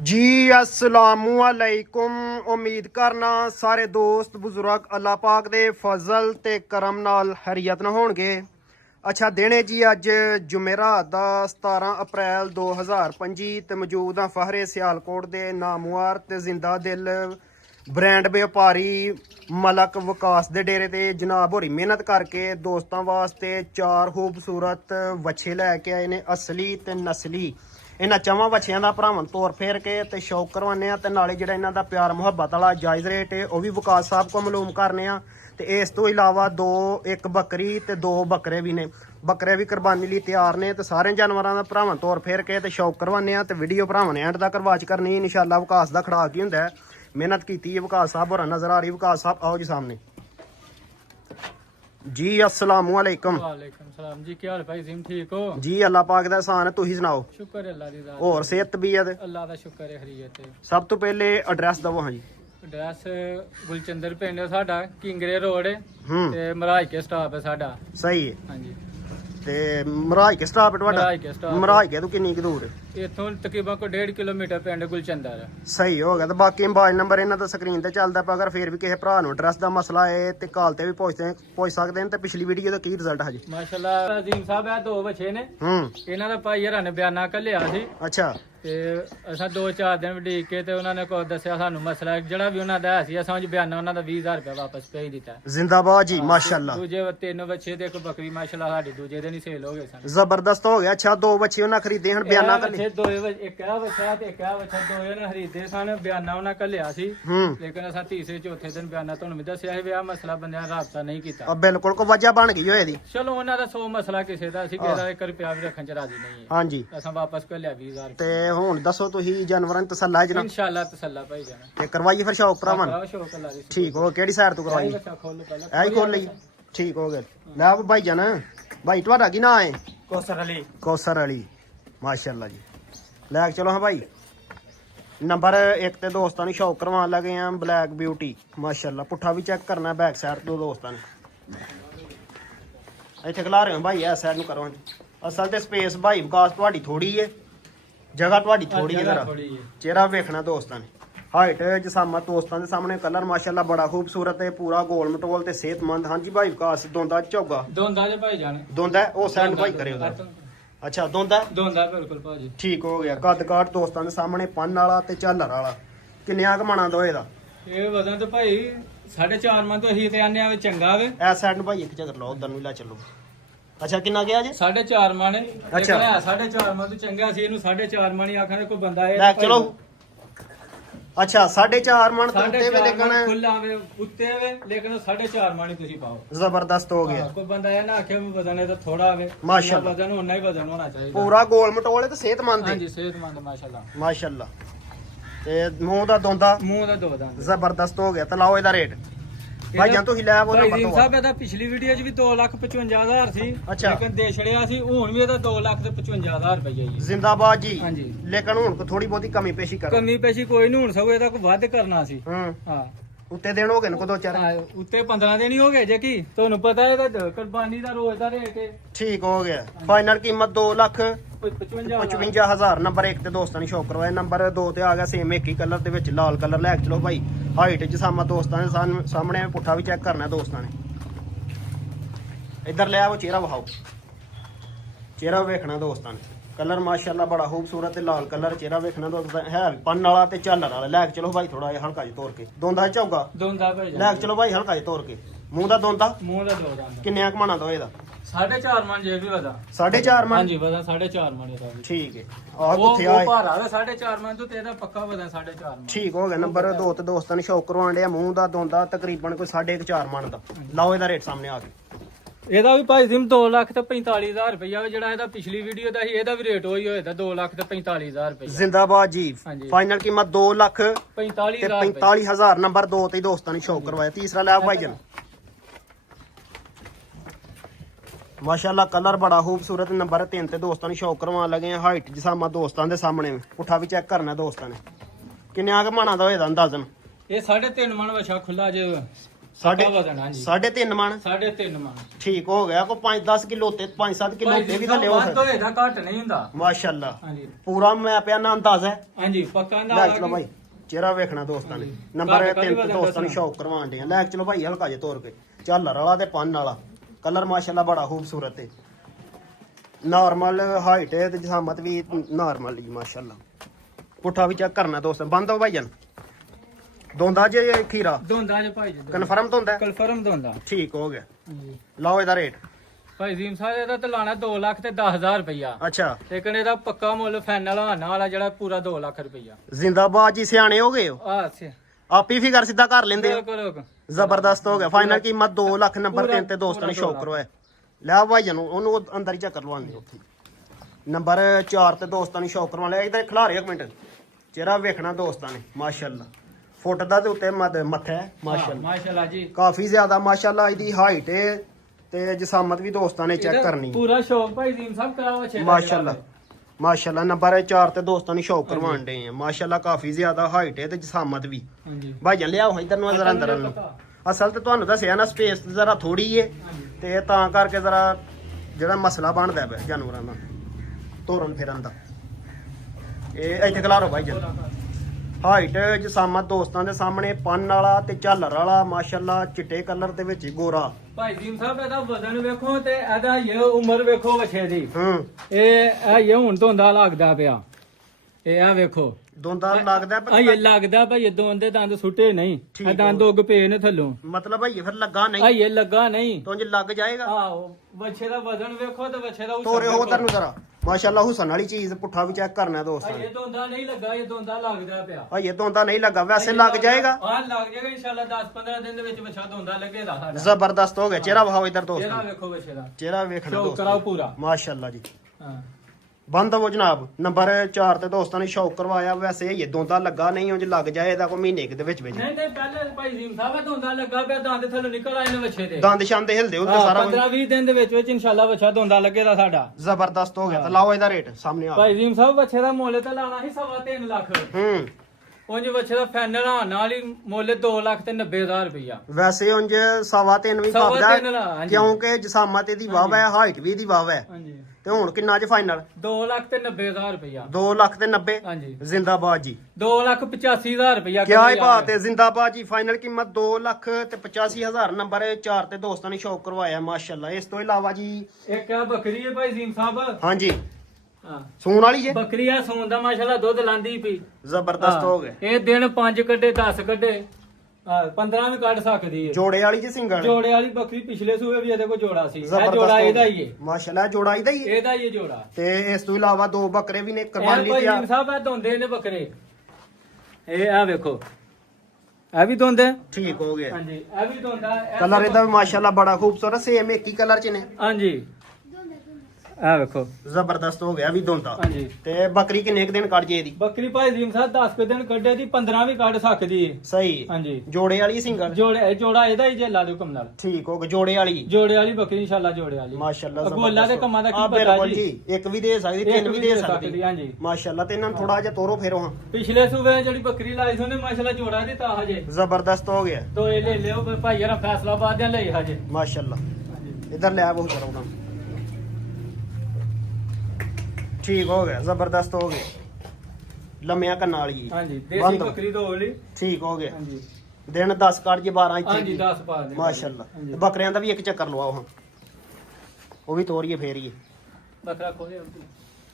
जी अस्सलामुअलैकुम। उम्मीद करना सारे दोस्त बुजुर्ग अल्लाह पाक दे फजल ते करम नाल हरियत न होणगे। अच्छा दिन है जी अज जुमेरात दा 17 अप्रैल 2025 ते मौजूद हाँ फहरे सियालकोट दे नामवार ते जिंदा दिल ब्रांड व्यापारी मलक विकास दे डेरे ते जनाब होरी मेहनत करके दोस्तों वास्ते 4 खूबसूरत वच्छे लैके आए ने असली ते नस्ली। ਇਹਨਾਂ ਚਵਾਂ ਬੱਚਿਆਂ ਦਾ ਭਰਾਵਾਂ ਤੋਰ ਫੇਰ ਕੇ ਤੇ ਸ਼ੌਕ ਕਰਵਾਉਂਦੇ ਆ ਤੇ ਨਾਲੇ ਜਿਹੜਾ ਇਹਨਾਂ ਦਾ ਪਿਆਰ ਮੁਹੱਬਤ ਵਾਲਾ ਜਾਇਜ਼ ਰੇਟ ਹੈ ਉਹ ਵੀ ਵਿਕਾਸ ਸਾਹਿਬ ਕੋ ਮਾਲੂਮ ਕਰਨੇ ਆ। ਤੇ ਇਸ ਤੋਂ ਇਲਾਵਾ ਇੱਕ ਬੱਕਰੀ ਤੇ 2 ਬੱਕਰੇ ਵੀ ਨੇ। ਬੱਕਰੇ ਵੀ ਕੁਰਬਾਨੀ ਲਈ ਤਿਆਰ ਨੇ ਤੇ ਸਾਰੇ ਜਾਨਵਰਾਂ ਦਾ ਭਰਾਵਾਂ ਤੋਰ ਫੇਰ ਕੇ ਤੇ ਸ਼ੌਕ ਕਰਵਾਉਂਦੇ ਆ। ਤੇ ਵੀਡੀਓ ਭਰਾਵਾਂ ਨੇ ਐਂਡ ਤੱਕ ਵਾਚ ਕਰਨੀ ਇਨਸ਼ਾਅੱਲਾ। ਵਿਕਾਸ ਦਾ ਖੜਾ ਕੀ ਹੁੰਦਾ, ਮਿਹਨਤ ਕੀਤੀ ਹੈ ਵਿਕਾਸ ਸਾਹਿਬ ਹੋਰਾਂ ਨਜ਼ਰ ਆ ਰਹੀ। ਵਿਕਾਸ ਸਾਹਿਬ ਆਓ ਜੀ ਸਾਹਮਣੇ। जी अस्सलामुअलैकुम। वालेकुम सलाम जी, क्या हाल भाई जिम ठीक हो जी? अल्लाह पाक दा एहसान है, तुही सुनाओ। शुक्र है अल्लाह दी ज़ात और सेहत तबीयत? अल्लाह दा शुक्र है खैरियत है। सब तो पहले एड्रेस दवो। हाँ जी। एड्रेस गुलचंदर पिंड है साडा, किंगरे रोड ते मराज के स्टॉप है साडा। सही है। हां जी। ते मराज के स्टॉप है ਤੁਹਾਡਾ? मराज के स्टॉप। मराज के तो कितनी की दूर है? इथों तकरीबन को 1.5 किलोमीटर पिंड गुलचंदर है। सही हो गया। तो बाकी मोबाइल नंबर ਇਹਨਾਂ ਦਾ ਸਕਰੀਨ ਤੇ ਚੱਲਦਾ ਪਿਆ। ਅਗਰ ਫੇਰ ਵੀ ਕਿਸੇ ਭਰਾ ਨੂੰ ਐਡਰੈਸ ਦਾ ਮਸਲਾ ਹੈ ਤੇ ਕਾਲ ਤੇ ਵੀ ਪੁੱਛ ਸਕਦੇ ਨੇ। ਤੇ ਪਿਛਲੀ ਵੀਡੀਓ ਦਾ ਕੀ ਰਿਜ਼ਲਟ ਹੈ ਜੀ? ਮਾਸ਼ਾਅੱਲਾ ਅਜ਼ੀਮ ਸਾਹਿਬ ਇਹ 2 ਬੱਚੇ ਨੇ। ਇਹਨਾਂ ਦਾ ਭਾਈ ਹਰਾਂ ਨੇ ਬਿਆਨਾ ਕੱਲਿਆ ਸੀ। ਅੱਛਾ। ਤੇ ਅਸਾਂ 2-4 ਦਿਨ ਵਡੀਕ ਕੇ ਤੇ ਉਹਨਾਂ ਨੇ ਕੋਈ ਦੱਸਿਆ ਸਾਨੂੰ ਮਸਲਾ ਜਿਹੜਾ ਵੀ ਉਹਨਾਂ ਦਾ ਸੀ। ਅਸਾਂ ਜੀ ਬਿਆਨਾ ਉਹਨਾਂ ਦਾ 20000 ਰੁਪਏ ਵਾਪਸ ਭੇਜ ਦਿੱਤਾ। ਜ਼ਿੰਦਾਬਾਦ ਜੀ, ਮਾਸ਼ਾਅੱਲਾ। ਦੂਜੇ 3 ਬੱਚੇ ਤੇ 1 ਬੱਕਰੀ ਮਾਸ਼ਾਅੱਲਾ ਸਾਡੀ ਦੂਜੇ ਦਿਨ ਹੀ ਸੇਲ ਹੋ ਗਏ ਸਨ। ਜ਼ਬਰਦਸਤ ਹੋ ਗਿਆ। ਅੱਛਾ 2 ਬੱਚੇ ਉਹਨਾਂ ਖਰੀਦੇ ਹਨ ਬਿਆਨਾ ਕਰ ਲਈ? ਇੱਕ ਆ ਬੱਚਾ ਤੇ ਇੱਕ ਆ ਬੱਚਾ, 2 ਇਹਨਾਂ ਖਰੀਦੇ ਸਨ। ਬਿਆਨਾ ਉਹਨਾਂ ਕੱਲਿਆ ਸੀ ਲੇਕਿਨ ਅਸਾਂ ਤੀਸਰੇ ਚੌਥੇ ਦਿਨ ਬਿਆਨਾ ਤੁਹਾਨੂੰ ਵੀ ਦੱਸਿਆ ਸੀ ਵੀ ਆ ਮਸਲਾ ਬੰਦਿਆਂ ਰਾਬਤਾ ਨਹੀਂ ਕੀਤਾ। ਬਿਲਕੁਲ ਕੋ ਵਜ੍ਹਾ ਬਣ ਗਈ ਹੋਏ ਦੀ। ਚਲੋ ਉਹਨਾਂ ਦਾ 100 ਮਸਲਾ ਕਿਸੇ ਦਾ ਸੀ, ਕਿਸੇ ਦਾ 1 ਰੁਪਿਆ ਵੀ ਰੱਖਣ ਚ ਰਾਜ਼ੀ ਨਹੀਂ ਹੈ। ਹਾਂਜੀ। ਅਸਾਂ ਵਾਪਸ ਕੱਲਿਆ 20000 ਤੇ ਹੁਣ ਦੱਸੋ ਤੁਸੀਂ ਜਾਨਵਰਾਂ ਨੂੰ ਤਸੱਲਾ ਜਨਾ? ਇਨਸ਼ਾਅੱਲਾ ਤਸੱਲਾ ਭਾਈ ਜਾਣਾ ਤੇ ਕਰਵਾਈਏ ਫਿਰ ਸ਼ੌਕ ਭਰਾਵਾਂ ਨੂੰ? ਸ਼ੌਕ ਅੱਲਾ ਦੀ। ਠੀਕ ਹੋ। ਕਿਹੜੀ ਸਾਈਡ ਤੋਂ ਕਰਵਾਈਏ? ਐ ਹੀ ਖੋਲ ਲਈ। ਠੀਕ ਹੋ ਗਿਆ। ਲੈ ਭਾਈ ਜਾਨ, ਭਾਈ ਤੁਹਾਡਾ ਕੀ ਨਾਂ ਹੈ? ਕੌਸਰ ਅਲੀ। ਕੌਸਰ ਅਲੀ, ਮਾਸ਼ਾਅੱਲਾ ਜੀ। ਲੈ ਕੇ ਚਲੋ। ਹਾਂ ਭਾਈ ਨੰਬਰ 1 ਤੇ ਦੋਸਤਾਂ ਨੂੰ ਸ਼ੌਕ ਕਰਵਾਉਣ ਲੱਗੇ ਆ ਬਲੈਕ ਬਿਊਟੀ ਮਾਸ਼ਾਅੱਲਾ। ਪੁੱਠਾ ਵੀ ਚੈੱਕ ਕਰਨਾ ਬੈਕ ਸਾਈਡ ਤੋਂ ਦੋਸਤਾਂ ਨੇ। ਇੱਥੇ ਖਲਾ ਰਹੇ ਹੋ ਭਾਈ, ਇਸ ਸਾਈਡ ਨੂੰ ਕਰੋ। ਅਸਲ ਤੇ ਸਪੇਸ ਭਾਈ ਵਿਕਾਸ ਤੁਹਾਡੀ ਥੋੜੀ ਹੈ, ਜਗ੍ਹਾ ਤੁਹਾਡੀ ਥੋੜੀ ਹੈ। ਜ਼ਰਾ ਚਿਹਰਾ ਵੇਖਣਾ ਦੋਸਤਾਂ ਨੇ। ਹਾਈਟ ਜਸਾਮਤ ਦੋਸਤਾਂ ਦੇ ਸਾਹਮਣੇ। ਕਲਰ ਮਾਸ਼ਾਅੱਲਾ ਬੜਾ ਖੂਬਸੂਰਤ ਹੈ, ਪੂਰਾ ਗੋਲ ਮਟੋਲ ਤੇ ਸਿਹਤਮੰਦ। ਹਾਂਜੀ ਭਾਈ ਵਿਕਾਸ ਦੋਂਦਾ ਝੋਗਾ? ਦੋਂਦਾ ਜੇ ਭਾਈ ਜਾਨ। ਦੋਂਦਾ ਉਹ ਸਾਈਡ ਭਾਈ ਕਰਿਓ ਉਹਦਾ। ਅੱਛਾ ਦੋਂਦਾ? ਦੋਂਦਾ ਬਿਲਕੁਲ ਭਾਜੀ। ਠੀਕ ਹੋ ਗਿਆ। ਕੱਦ ਕਾਠ ਦੋਸਤਾਂ ਦੇ ਸਾਹਮਣੇ ਪੰਨ ਵਾਲਾ ਤੇ ਝਾਲਰ ਵਾਲਾ। ਕਿੰਨਿਆਂ ਕੁ ਮਣਾ ਦੋ ਇਹਦਾ? ਇਹ ਵਜ਼ਨ ਤੇ ਭਾਈ 4.5 ਮਣ ਤੋਂ ਅਸੀਂ ਤੇ ਆਨੇ ਆ ਚੰਗਾ ਵੇ। ਐਸ ਸਾਈਡ ਨੂੰ ਭਾਈ ਇੱਕ ਚੱਕਰ ਲਾਓ, ਉਧਰ ਨੂੰ ਲੈ ਚੱਲੋ। ਅੱਛਾ ਕਿੰਨਾ ਗਿਆ ਜੀ? 4.5 ਮਣ। ਅੱਛਾ 4.5 ਮਣ ਤੋਂ ਚੰਗਾ ਸੀ। ਇਹਨੂੰ 4.5 ਮਣ ਹੀ ਆਖਾਂਗੇ ਕੋਈ ਬੰਦਾ ਇਹ ਲੈ ਚਲੋ। ਅੱਛਾ 4.5 ਮਣ ਤੋਂ ਉੱਤੇ ਵੇ ਲੇਕਿਨ ਖੁੱਲਾ ਵੇ ਉੱਤੇ ਵੇ ਲੇਕਿਨ 4.5 ਮਣ ਹੀ ਤੁਸੀਂ ਪਾਓ। ਜ਼ਬਰਦਸਤ ਹੋ ਗਿਆ। ਕੋਈ ਬੰਦਾ ਇਹ ਨਾ ਆਖੇ ਵਜ਼ਨ ਇਹ ਤਾਂ ਥੋੜਾ ਵੇ। ਮਾਸ਼ਾਅੱਲਾ ਵਜ਼ਨ ਉਹਨਾਂ ਹੀ ਵਜ਼ਨ ਹੋਣਾ ਚਾਹੀਦਾ। ਪੂਰਾ ਗੋਲ ਮਟੋਲ ਤੇ ਸਿਹਤਮੰਦ ਹੈ। ਹਾਂਜੀ ਸਿਹਤਮੰਦ ਮਾਸ਼ਾਅੱਲਾ ਮਾਸ਼ਾਅੱਲਾ। ਤੇ ਮੂੰਹ ਦਾ ਦੋਂਦਾ? ਮੂੰਹ ਦਾ 2 ਦੰਦ। ਜ਼ਬਰਦਸਤ ਹੋ ਗਿਆ। ਤੇ ਲਾਓ ਇਹਦਾ ਰੇਟ ਭਾਈ ਜਾਨ ਤੁਸੀਂ ਲੈ ਆਵੋ ਨਾ। ਭਾਈ ਸਾਹਿਬ ਇਹਦਾ ਪਿਛਲੀ ਵੀਡੀਓ 'ਚ ਵੀ 2,55,000 ਸੀ ਲੇਕਿਨ ਦੇ ਛੜਿਆ ਸੀ। ਹੁਣ ਵੀ ਇਹਦਾ 2,55,000 ਰੁਪਏ ਜੀ। ਜ਼ਿੰਦਾਬਾਦ ਜੀ। ਹਾਂਜੀ। ਲੇਕਿਨ ਹੁਣ ਥੋੜੀ ਬਹੁਤੀ ਕਮੀ ਪੇਸ਼ੀ ਕਰੋ। ਕਮੀ ਪੇਸ਼ੀ ਕੋਈ ਨਹੀਂ, ਹੁਣ ਸਗੋਂ ਇਹਦਾ ਕੋਈ ਵੱਧ ਕਰਨਾ ਸੀ। ਹਾਂ ਉੱਤੇ ਦੇਣ ਹੋ ਗਏ ਨੇ ਕੋ 2-4? ਉੱਤੇ 15 ਦਿਨ ਹੀ ਹੋ ਗਏ ਜੇ ਕੀ ਤੁਹਾਨੂੰ ਪਤਾ ਇਹਦਾ ਕੁਰਬਾਨੀ ਦਾ ਰੋਜ਼ ਦਾ ਰੇਟ ਹੈ। ਠੀਕ ਹੋ ਗਿਆ। ਫਾਈਨਲ ਕੀਮਤ 2,55,000। ਨੰਬਰ 1 ਤੇ ਦੋਸਤਾਂ ਨੇ ਸ਼ੌਕ ਕਰਵਾਇਆ। ਨੰਬਰ 2 ਤੇ ਆ ਗਿਆ ਸੇਮ ਇੱਕ ਹੀ ਕਲਰ ਦੇ ਵਿੱਚ ਲਾਲ ਕਲਰ। ਲੈ ਕੇ ਚਲੋ ਭਾਈ। ਹਾਈਟ ਜਸਾਮਾ ਦੋਸਤਾਂ ਦੇ ਸਾਹਮਣੇ ਪੁੱਠਾ ਵੀ ਚੈੱਕ ਕਰਨਾ ਦੋਸਤਾਂ ਨੇ। ਇੱਧਰ ਲੈ ਆਓ, ਚਿਹਰਾ ਵਿਖਾਓ। ਚਿਹਰਾ ਵੇਖਣਾ ਦੋਸਤਾਂ ਨੇ। ਕਲਰ ਮਾਸ਼ਾਅੱਲਾ ਬੜਾ ਖੂਬਸੂਰਤ ਤੇ ਲਾਲ ਕਲਰ। ਚਿਹਰਾ ਵੇਖਣਾ ਦੋਸਤਾਂ ਹੈ ਵੀ ਪੰਨ ਵਾਲਾ ਤੇ ਝਾਲਰ ਵਾਲਾ। ਲੈ ਕੇ ਚਲੋ ਭਾਈ ਥੋੜਾ ਜਿਹਾ ਹਲਕਾ ਜਿਹਾ ਤੋੜ ਕੇ। ਦੋਂਦਾ ਝੌਗਾ? ਦੋਂਦਾ ਭਾਈ। ਲੈ ਕੇ ਚਲੋ ਭਾਈ ਹਲਕਾ ਜਿਹਾ ਤੋੜ ਕੇ। ਮੂੰਹ ਦਾ ਦੋਂਦਾ? ਮੂੰਹ ਦਾ 2 ਦੰਦ। ਕਿੰਨਿਆਂ ਕਮਾਣਾ ਦੋ ਇਹਦਾ? 4.5 ਮਣ ਜੇ ਵੀ ਵਜ਼ਨ। 4.5 ਮਣ? ਹਾਂਜੀ ਵਜ਼ਨ 4.5 ਮਣ ਇਹਦਾ ਵੀ। ਠੀਕ ਹੈ। ਆਹ ਕਿੱਥੇ ਆਏ? ਉਹ ਭਾਰਾ ਵੇ 4.5 ਮਣ ਤੋਂ ਤੇ ਇਹਦਾ ਪੱਕਾ ਵਜ਼ਨ 4.5 ਮਣ। ਠੀਕ ਹੋ ਗਿਆ। ਨੰਬਰ 2 ਤੇ ਦੋਸਤਾਂ ਨੇ ਸ਼ੌਕ ਕਰਵਾਉਣ ਡਿਆ। ਮੂੰਹ ਦਾ ਦੋਂਦਾ ਤਕਰੀਬਨ ਕੋਈ 4.5 ਮਣ ਦਾ। ਲਾਓ ਇਹਦਾ ਰੇਟ ਸਾਹਮਣੇ ਆ ਕੇ। ਇਹਦਾ ਵੀ ਭਾਈ ਜਿਮ 2,45,000 ਰੁਪਇਆ ਜਿਹੜਾ ਇਹਦਾ ਪਿਛਲੀ ਵੀਡੀਓ ਦਾ ਸੀ। ਇਹਦਾ ਵੀ ਰੇਟ ਹੋਈ ਹੋਇਆ 2,45,000 ਰੁਪਇਆ। ਜ਼ਿੰਦਾਬਾਦ ਜੀ। ਫਾਈਨਲ ਕੀਮਤ 2,45,000। ਨੰਬਰ 2 ਤੇ ਦੋਸਤਾਂ ਨੇ ਸ਼ੌਕ ਕਰਵਾਇਆ। ਤੀਸਰਾ ਲੈ ਭਾਈ ਜਨ। ਮਾਸ਼ਾਅੱਲਾ ਕਲਰ ਬੜਾ ਖੂਬਸੂਰਤ। ਨੰਬਰ 3 ਤੇ ਦੋਸਤਾਂ ਨੇ ਸ਼ੌਕ ਕਰਵਾਉਣ ਲੱਗੇ ਆ। ਹਾਈਟ ਜਸਾਮਾ ਦੋਸਤਾਂ ਦੇ ਸਾਹਮਣੇ। ਪੁੱਠਾ ਵੀ ਚੈੱਕ ਕਰਨਾ ਦੋਸਤਾਂ ਨੇ। ਕਿੰਨੇ ਆ ਕੇ ਮਾਣਾ ਦਾ ਹੋਏਦਾ ਅੰਦਾਜ਼ਨ? ਇਹ 3.5 ਮਣ ਵਛਾ ਖੁੱਲਾ ਜੇ ਸਾਢੇ ਵਜਨ ਹਾਂਜੀ 3.5 ਮਣ 3.5 ਮਣ ਠੀਕ ਹੋ ਗਿਆ ਕੋ 5-10 ਕਿਲੋ ਤੇ 5-7 ਕਿਲੋ ਭਾਈ ਤੇ ਵੀ ਜੀ ਥੱਲੇ ਹੋ ਵੱਧ ਸਕਦਾ ਹੋਏਗਾ ਘੱਟ ਨਹੀਂ ਹੁੰਦਾ ਮਾਸ਼ਾਅੱਲਾ ਹਾਂਜੀ ਪੂਰਾ ਮੈਂ ਪਿਆ ਨਾ ਅੰਦਾਜ਼ਾ ਹੈ ਹਾਂਜੀ ਪੱਕਾ ਲੈ ਨਾ ਚਲੋ ਭਾਈ ਚਿਹਰਾ ਵੇਖਣਾ ਦੋਸਤਾਂ ਨੇ ਹਾਂਜੀ। ਨੰਬਰ ਘੱਟ ਕਰੀ 3 ਤੇ ਵਜਨ ਦੋਸਤਾਂ ਨੂੰ ਦੱਸਣਾ। ਸ਼ੌਕ ਕਰਵਾਉਣ ਦੇ ਲੈ ਚਲੋ ਭਾਈ ਹਲਕਾ ਜਿਹਾ ਤੋਰ ਕੇ ਝਾਲਰ ਵਾਲਾ ਤੇ ਪੰਨ ਵਾਲਾ ਕਲਰ ਮਾਸ਼ਾਅੱਲਾ ਬੜਾ ਖੂਬਸੂਰਤ ਹੈ ਨਾਰਮਲ ਹਾਈਟ ਹੈ ਤੇ ਜਸਾਮਤ ਵੀ ਨਾਰਮਲ ਹੀ ਮਾਸ਼ਾਅੱਲਾ ਪੁੱਠਾ ਵੀ ਚੈੱਕ ਕਰਨਾ ਦੋਸਤਾਂ ਬੰਦ ਹੋ ਭਾਈਜਨ ਦੋਂਦਾ ਜੇ ਖੀਰਾ ਦੋਂਦਾ ਜੇ ਭਾਈ ਜੀ ਕਨਫਰਮ ਦੋਂਦਾ ਕਨਫਰਮ ਦੋਂਦਾ ਠੀਕ ਹੋ ਗਿਆ ਹਾਂਜੀ ਲਓ ਇਹਦਾ ਰੇਟ ਭਾਈ ਜ਼ੀਮ ਸਾਹਿਬ ਇਹਦਾ ਤੇ ਲਾਣਾ 2 ਲੱਖ ਤੇ 10,000 ਰੁਪਇਆ ਅੱਛਾ ਲੇਕਿਨ ਇਹਦਾ ਪੱਕਾ ਮੁੱਲ ਫਾਈਨਲ ਹਾਨਾ ਵਾਲਾ ਜਿਹੜਾ ਪੂਰਾ 2 ਲੱਖ ਰੁਪਇਆ ਜ਼ਿੰਦਾਬਾਦ ਜੀ ਸਿਆਣੇ ਹੋ ਗਏ ਹੋ ਆ ਸੇ ਆਪੀ ਫਿਗਰ ਸਿੱਧਾ ਕਰ ਲੈਂਦੇ ਹੋ ਬਿਲਕੁਲ ਜ਼ਬਰਦਸਤ ਹੋ ਗਿਆ ਫਾਈਨਲ ਕੀਮਤ 2 ਲੱਖ ਨੰਬਰ ਪੂਰਾ- 3 ਤੇ ਦੋਸਤਾਂ ਨੇ ਪੂਰਾ ਸ਼ੌਕ ਕਰਵਾਇਆ ਲੈ ਭਾਈ ਜਨੂੰ ਉਹਨੂੰ ਅੰਦਰ ਹੀ ਚੱਕਰ ਲਵਾਉਂਦੇ ਉੱਥੇ ਨੰਬਰ 4 ਤੇ ਦੋਸਤਾਂ ਨੇ ਸ਼ੌਕ ਕਰਵਾ ਲਿਆ ਇਧਰ ਖਿਲਾ ਰਿਹਾ ਇੱਕ ਮਿੰਟ ਚਿਹਰਾ ਵੇਖਣਾ ਦੋਸਤਾਂ ਨੇ ਮਾਸ਼ਾਅੱਲਾ ਫੁੱਟ ਦਾ ਤੇ ਉੱਤੇ ਮੱਥਾ ਹੈ ਮਾਸ਼ਾਅੱਲਾ ਮਾਸ਼ਾਅੱਲਾ ਜੀ ਕਾਫੀ ਜ਼ਿਆਦਾ ਮਾਸ਼ਾਅੱਲਾ ਇਹਦੀ ਹਾਈਟ ਹੈ ਤੇ ਜਸਾਮਤ ਵੀ ਦੋਸਤਾਂ ਨੇ ਚੈੱਕ ਕਰਨੀ ਪੂਰਾ ਸ਼ੌਕ ਭਾਈ ਜ਼ੀਮ ਸਾਹਿਬ ਕਰਾਵਾ ਛੇ ਮਾਸ਼ਾਅੱਲਾ ਮਾਸ਼ਾਅੱਲਾ ਨੰਬਰ 4 ਤੇ ਦੋਸਤਾਂ ਨੇ ਸ਼ੌਕ ਕਰਵਾਉਣ ਦੇ ਆ ਮਾਸ਼ਾਅੱਲਾ ਕਾਫੀ ਜ਼ਿਆਦਾ ਹਾਈਟ ਹੈ ਤੇ ਜਸਾਮਤ ਵੀ ਹਾਂਜੀ ਭਾਈਜਾਨ ਲਿਆਓ ਇਧਰ ਨੂੰ ਜ਼ਰਾ ਅੰਦਰ ਨੂੰ ਅਸਲ ਤੇ ਤੁਹਾਨੂੰ ਦੱਸਿਆ ਨਾ ਸਪੇਸ ਜ਼ਰਾ ਥੋੜੀ ਏ ਤੇ ਤਾਂ ਕਰਕੇ ਜ਼ਰਾ ਜਿਹੜਾ ਮਸਲਾ ਬਣਦਾ ਪਿਆ ਜਾਨਵਰਾਂ ਦਾ ਤੋਰਨ ਫਿਰਨ ਦਾ ਇਹ ਇੱਥੇ ਖਿਲਾਰੋ ਭਾਈਜਾਨ ਹਾਈਟ ਜਸਾਮਤ ਦੋਸਤਾਂ ਦੇ ਸਾਹਮਣੇ ਪੰਨ ਵਾਲਾ ਤੇ ਝਾਲਰ ਵਾਲਾ ਮਾਸ਼ਾਅੱਲਾ ਚਿੱਟੇ ਕਲਰ ਦੇ ਵਿੱਚ ਗੋਰਾ ਭਾਈ ਜ਼ੀਮ ਸਾਹਿਬ ਇਹਦਾ ਵਜ਼ਨ ਵੇਖੋ ਤੇ ਇਹਦਾ ਇਹ ਉਮਰ ਵੇਖੋ ਵਛੇ ਦੀ ਇਹ ਹੁਣ ਧੋਂਦਾ ਲੱਗਦਾ ਪਿਆ ਇਹ ਆ ਵੇਖੋ ਦੋਂਦਾ ਲੱਗਦਾ ਆ ਪਰ ਇਹ ਲੱਗਦਾ ਭਾਈ ਇਹ ਦੋਂਦੇ ਦੰਦ ਸੁੱਟੇ ਨਹੀਂ ਠੀਕ ਇਹ ਦੰਦ ਉੱਗ ਪਏ ਨੇ ਥੱਲੋਂ ਮਤਲਬ ਭਾਈ ਫਿਰ ਲੱਗਾ ਆ ਨਹੀਂ ਇਹ ਲੱਗਾ ਨਹੀਂ ਤੋਂ ਜੇ ਲੱਗ ਜਾਏਗਾ ਆਹੋ ਵਛੇ ਦਾ ਵਜ਼ਨ ਵੇਖੋ ਤੇ ਵਛੇ ਦਾ ਤੋਰੇ ਹੋ ਉਧਰ ਨੂੰ ਜ਼ਰਾ ਮਾਸ਼ਾਅੱਲਾ ਹੁਸਨ ਵਾਲੀ ਚੀਜ਼ ਪੁੱਠਾ ਵੀ ਚੈੱਕ ਕਰਨਾ ਦੋਸਤਾਂ ਨੇ ਇਹ ਦੋਂਦਾ ਨਹੀਂ ਲੱਗਾ ਇਹ ਦੋਂਦਾ ਲੱਗਦਾ ਪਿਆ ਇਹ ਦੋਂਦਾ ਨਹੀਂ ਲੱਗਾ ਵੈਸੇ ਲੱਗ ਜਾਏਗਾ ਆ ਲੱਗ ਜਾਏਗਾ ਇਨਸ਼ਾਅੱਲਾ 10-15 ਦਿਨ ਦੇ ਵਿੱਚ ਵਛਾ ਦੋਂਦਾ ਲੱਗੇਗਾ ਸਾਡਾ ਜ਼ਬਰਦਸਤ ਹੋ ਗਿਆ ਚਿਹਰਾ ਵਿਖਾਓ ਇਧਰ ਦੋਸਤਾਂ ਜਿਹੜਾ ਨੂੰ। ਵੇਖੋ ਵਛੇ ਦਾ ਚਿਹਰਾ ਵੇਖਣਾ ਸ਼ੌਕ ਦੋਸਤਾਂ ਕਰਾਓ ਨੇ। ਪੂਰਾ ਮਾਸ਼ਾਅੱਲਾ ਜੀ ਹਾਂ ਬੰਦ ਹੋ ਜਨਾਬ ਨੰਬਰ 4 ਤੇ ਦੋਸਤਾਂ ਨੇ ਸ਼ੌਕ ਕਰਵਾਇਆ ਵੈਸੇ ਇਹ ਦੋਂਦਾ ਲੱਗਾ ਨਹੀਂ ਉਂਝ ਲੱਗ ਜਾਏ ਇਹਦਾ ਕੋਈ ਮਹੀਨੇ ਕੁ ਦੇ ਵਿੱਚ ਨਹੀਂ ਨਹੀਂ ਪਹਿਲੇ ਭਾਈ ਜ਼ੀਮ ਸਾਹਿਬ ਇਹ ਦੋਂਦਾ ਲੱਗਾ ਪਿਆ ਦੰਦ ਥੱਲੋਂ ਨਿਕਲ ਆਏ ਨੇ ਵਛੇ ਦੇ ਦੰਦ ਸ਼ਾਂਦੇ ਹਿਲਦੇ ਉੱਤੇ ਸਾਰਾ ਕੁਝ 15-20 ਦਿਨ ਦੇ ਵਿੱਚ ਇਨਸ਼ਾਅੱਲਾ ਵਛਾ ਦੋਂਦਾ ਲੱਗੇਗਾ ਸਾਡਾ ਜ਼ਬਰਦਸਤ ਹੋ ਗਿਆ ਤਾਂ ਲਾਓ ਇਹਦਾ ਰੇਟ ਸਾਹਮਣੇ ਆ ਭਾਈ ਜ਼ੀਮ ਸਾਹਿਬ ਵਛੇ ਦਾ ਮੁੱਲ ਤੇ ਲਾਣਾ ਸੀ 3.5 ਲੱਖ ਹੂੰ ਉਂਝ ਵਛੇ ਦਾ ਫਾਈਨਲ ਨਾਲ ਹੀ ਮੁੱਲ 2 ਲੱਖ ਤੇ 90,000 ਰੁਪਇਆ ਵੈਸੇ ਉਂਝ 3.5 ਵੀ ਸਵਾ ਤਿੰਨ ਲਾ, ਖਾਦਾ ਹਾਂਜੀ। ਕਿਉਂਕਿ ਜਸਾਮਤ ਇਹਦੀ ਵਾਵਾ ਹੈ ਹਾਈਟ ਵੀ ਇਹਦੀ ਵਾਵਾ ਹੈ ਹਾਂਜੀ ਤੇ ਹੁਣ ਕਿੰਨਾ ਚ ਫਾਈਨਲ 2 ਲੱਖ ਤੇ 90,000 ਰੁਪਇਆ 2 ਲੱਖ ਤੇ 90 ਹਾਂਜੀ ਜ਼ਿੰਦਾਬਾਦ ਜੀ 2,85,000 ਰੁਪਇਆ ਕਿਆ ਹੀ ਬਾਤ ਹੈ ਜ਼ਿੰਦਾਬਾਦ ਜੀ ਫਾਈਨਲ ਕੀਮਤ 2 ਲੱਖ ਤੇ 85,000 ਨੰਬਰ 4 ਤੇ ਦੋਸਤਾਂ ਨੇ ਸ਼ੌਕ ਕਰਵਾਇਆ ਮਾਸ਼ਾਅੱਲਾ ਇਸ ਤੋਂ ਇਲਾਵਾ ਜੀ ਇੱਕ ਆ ਬੱਕਰੀ ਹੈ ਭਾਈ ਜ਼ੀਮ ਸਾਹਿਬ ਹਾਂਜੀ ਹਾਂ ਸੂਣ ਵਾਲੀ ਜੇ ਬੱਕਰੀ ਆ ਸੂਣ ਦਾ ਮਾਸ਼ਾਅੱਲਾ ਦੁੱਧ ਲਾਂਦੀ ਪਈ ਜ਼ਬਰਦਸਤ ਹੋ ਗਿਆ ਇਹ ਦਿਨ 5 ਕੱਢੇ 10 ਕੱਢੇ 15 ਵੀ ਕੱਢ ਸਕਦੀ ਹੈ ਜੋੜੇ ਵਾਲੀ ਜੇ ਸਿੰਗਲ ਜੋੜੇ ਵਾਲੀ ਬੱਕਰੀ ਪਿਛਲੇ ਸੂਏ ਵੀ ਇਹਦੇ ਕੋਲ ਜੋੜਾ ਸੀ ਇਹ ਜ਼ਬਰਦਸਤ ਜੋੜਾ ਹੋ ਇਹਦਾ ਗਿਆ। ਹੀ ਹੈ ਮਾਸ਼ਾਅੱਲਾ ਜੋੜਾ ਇਹਦਾ ਹੀ ਹੈ ਇਹਦਾ ਹੀ ਹੈ ਜੋੜਾ ਤੇ ਇਸ ਤੋਂ ਇਲਾਵਾ 2 ਬੱਕਰੇ ਵੀ ਨੇ ਇਹ ਕੁਰਬਾਨੀ ਭਾਈ ਤੇ ਆ ਜ਼ੀਮ ਸਾਹਿਬ ਇਹ ਧੋਂਦੇ ਨੇ ਬੱਕਰੇ ਇਹ ਆ ਵੇਖੋ ਇਹ ਵੀ ਧੋਂਦੇ ਠੀਕ ਹੋ ਗਿਆ ਹਾਂਜੀ ਇਹ ਵੀ ਧੋਂਦਾ ਕਲਰ ਇਹਦਾ ਵੀ ਮਾਸ਼ਾਅੱਲਾ ਬੜਾ ਖੂਬਸੂਰਤ ਸੇਮ ਇੱਕ ਹੀ ਕਲਰ ਚ ਨੇ ਹਾਂਜੀ ਆ ਵੇਖੋ ਜ਼ਬਰਦਸਤ ਹੋ ਗਿਆ ਵੀ ਦੋਂਦਾ ਹਾਂਜੀ ਤੇ ਬੱਕਰੀ ਕਿੰਨੇ ਕੁ ਦਿਨ ਕੱਢ ਜੇ ਇਹਦੀ ਬੱਕਰੀ ਭਾਈ ਜ਼ੀਮ ਸਾਹਿਬ 10 ਕੁ ਦਿਨ ਕੱਢੇ ਦੀ 15 ਵੀ ਕੱਢ ਸਕਦੀ ਹੈ ਸਹੀ ਹਾਂਜੀ ਜੋੜੇ ਵਾਲੀ ਸਿੰਗਲ ਜੋੜਾ ਇਹਦਾ ਹੀ ਜੇ ਲਾ ਦਿਓ ਕੰਮ ਨਾਲ ਠੀਕ ਹੋ ਗਿਆ ਜੋੜੇ ਵਾਲੀ ਜੋੜੇ ਵਾਲੀ ਬੱਕਰੀ ਇਨਸ਼ਾਅੱਲਾ ਜੋੜੇ ਵਾਲੀ ਮਾਸ਼ਾਅੱਲਾ ਗੋਲਾ ਦੇ ਕੰਮਾਂ ਦਾ ਕੀ ਹਾਂ, ਪਤਾ ਬਿਲਕੁਲ ਜੀ ਇੱਕ ਵੀ ਦੇ ਸਕਦੀ ਤਿੰਨ ਵੀ ਦੇ ਸਕਦੀ ਹਾਂਜੀ ਮਾਸ਼ਾਅੱਲਾ ਤੇ ਇਹਨਾਂ ਨੂੰ ਥੋੜਾ ਜਿਹਾ ਤੋਰੋ ਫੇਰੋ ਹਾਂ ਪਿਛਲੇ ਸੂਬੇ ਜਿਹੜੀ ਬੱਕਰੀ ਲਾਈ ਸੀ ਉਹਨੇ ਮਾਸ਼ਾਅੱਲਾ ਜੋੜਾ ਦਿੱਤਾ ਹਜੇ ਜ਼ਬਰਦਸਤ ਹੋ ਗਿਆ ਤੋ ਇਹ ਲੈ ਲਿਓ ਭਾਈ ਯਾਰ ਫੈਸਲਾਬਾਦ ਦੇ ਲਈ ਹਜੇ ਮਾਸ਼ਾਅੱਲਾ ਇਧਰ ਲੈ ਬਹੁਤ ਕਰਾਉਣਾ ਠੀਕ ਹੋ ਗਿਆ ਜ਼ਬਰਦਸਤ ਹੋ ਗਿਆ ਲੰਮਿਆਂ ਕੰਨਾਂ ਵਾਲੀ ਹਾਂਜੀ ਦੇਸੀ ਬੰਦ। ਬੱਕਰੀ ਦੋ ਵਾਲੀ ਠੀਕ ਹੋ ਗਿਆ ਹਾਂਜੀ ਦਿਨ 10 ਕੱਢ ਜੇ 12 ਇੱਥੇ ਹਾਂਜੀ ਵੀ। 10 ਪਾ ਦੇ ਮਾਸ਼ਾਅੱਲਾ ਹਾਂਜੀ। ਤੇ ਬੱਕਰਿਆਂ ਦਾ ਵੀ ਇੱਕ ਚੱਕਰ ਲਵਾਓ ਹਾਂ ਉਹ ਵੀ ਤੋਰੀਏ ਫੇਰੀਏ ਬੱਕਰਾ ਖੋਲੇ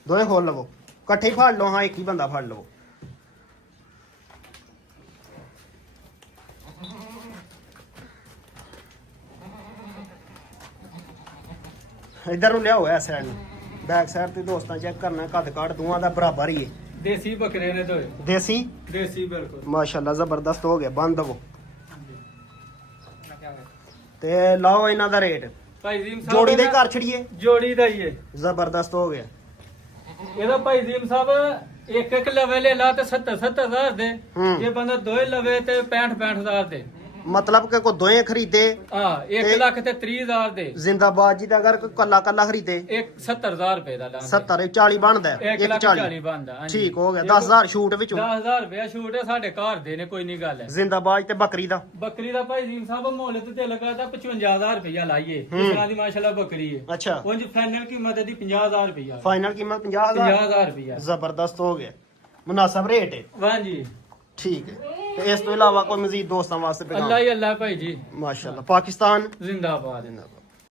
ਦੋਵੇਂ ਖੋਲ ਲਵੋ ਇਕੱਠੇ ਹੀ ਫੜ ਲਓ ਹਾਂ ਇੱਕ ਹੀ ਬੰਦਾ ਫੜ ਲਵੋ ਇਧਰ ਨੂੰ ਲਿਆਓ ਐ ਸਾਈਡ ਨੂੰ ਬੈਕ ਸਾਈਡ ਤੇ ਦੋਸਤਾਂ ਚੈੱਕ ਕਰਨਾ ਕੱਦ ਕਾਠ ਦੋਵਾਂ ਦਾ ਬਰਾਬਰ ਹੀ ਹੈ ਦੇਸੀ ਬੱਕਰੇ ਨੇ ਦੋਏ ਦੇਸੀ ਦੇਸੀ ਬਿਲਕੁਲ ਮਾਸ਼ਾਅੱਲਾ ਜ਼ਬਰਦਸਤ ਹੋ ਗਿਆ ਬੰਦ ਦਵੋ ਤੇ ਲਾਓ ਇਹਨਾਂ ਦਾ ਰੇਟ ਭਾਈ ਜ਼ੀਮ ਸਾਹਿਬ ਜੋੜੀ ਦੇ ਘਰ ਛੜੀਏ ਜੋੜੀ ਦਾ ਹੀ ਹੈ ਜ਼ਬਰਦਸਤ ਹੋ ਗਿਆ ਇਹਦਾ ਭਾਈ ਜ਼ੀਮ ਸਾਹਿਬ ਇੱਕ ਲਵੇ ਲੈ ਲਾ ਤੇ 70,000 ਦੇ ਹੂੰ। ਜੇ ਬੰਦਾ ਦੋਏ ਲਵੇ ਤੇ 65,000 ਦੇ ਮਤਲਬ ਕਿ ਕੋ ਦੋਏ ਖਰੀਦੇ ਹਾਂ 1 ਲੱਖ ਤੇ 30,000 ਦੇ ਜ਼ਿੰਦਾਬਾਦ ਜੀ ਦਾ ਅਗਰ ਕੋਈ ਕੱਲਾ ਕੱਲਾ ਖਰੀਦੇ ਇੱਕ 70,000 ਰੁਪਏ ਦਾ ਲਾਂਗੇ 70 40 ਬਣਦਾ ਹੈ, 1 ਲੱਖ 140 40 ਬਣਦਾ ਹਾਂਜੀ ਠੀਕ ਹੋ ਗਿਆ 10,000 ਛੂਟ ਵਿੱਚੋਂ 10,000 ਰੁਪਏ ਛੂਟ ਹੈ ਸਾਡੇ ਘਰ ਦੇ ਨੇ ਕੋਈ ਨਹੀਂ ਗੱਲ ਹੈ ਜ਼ਿੰਦਾਬਾਦ ਤੇ ਬੱਕਰੀ ਦਾ ਬੱਕਰੀ ਦਾ ਭਾਈ ਜੀ ਸਾਹਿਬ ਮੁੱਲ ਤੇ ਦਿਲ ਕਰਦਾ 55,000 ਰੁਪਇਆ ਲਾਈਏ ਇਸ ਤਰ੍ਹਾਂ ਦੀ ਮਾਸ਼ਾਅੱਲਾ ਬੱਕਰੀ ਹੈ ਅੱਛਾ ਉਂਝ ਫਾਈਨਲ ਕੀਮਤ ਇਹਦੀ 50,000 ਰੁਪਇਆ ਫਾਈਨਲ ਕੀਮਤ 50,000 50,000 ਰੁਪਇਆ ਜ਼ਬਰਦਸਤ ਹੋ ਗਿਆ ਮੁਨਾਸਬ ਰੇਟ ਹੈ ਹਾਂਜੀ ਠੀਕ ਹੈ ਤੇ ਇਸ ਤੋਂ ਇਲਾਵਾ ਕੋਈ ਮਜ਼ੀਦ ਦੋਸਤਾਂ ਵਾਸਤੇ ਅੱਲਾ ਹੀ ਅੱਲਾ ਭਾਈ ਜੀ ਮਾਸ਼ਾਅੱਲਾ ਪਾਕਿਸਤਾਨ ਜ਼ਿੰਦਾਬਾਦ ਜ਼ਿੰਦਾਬਾਦ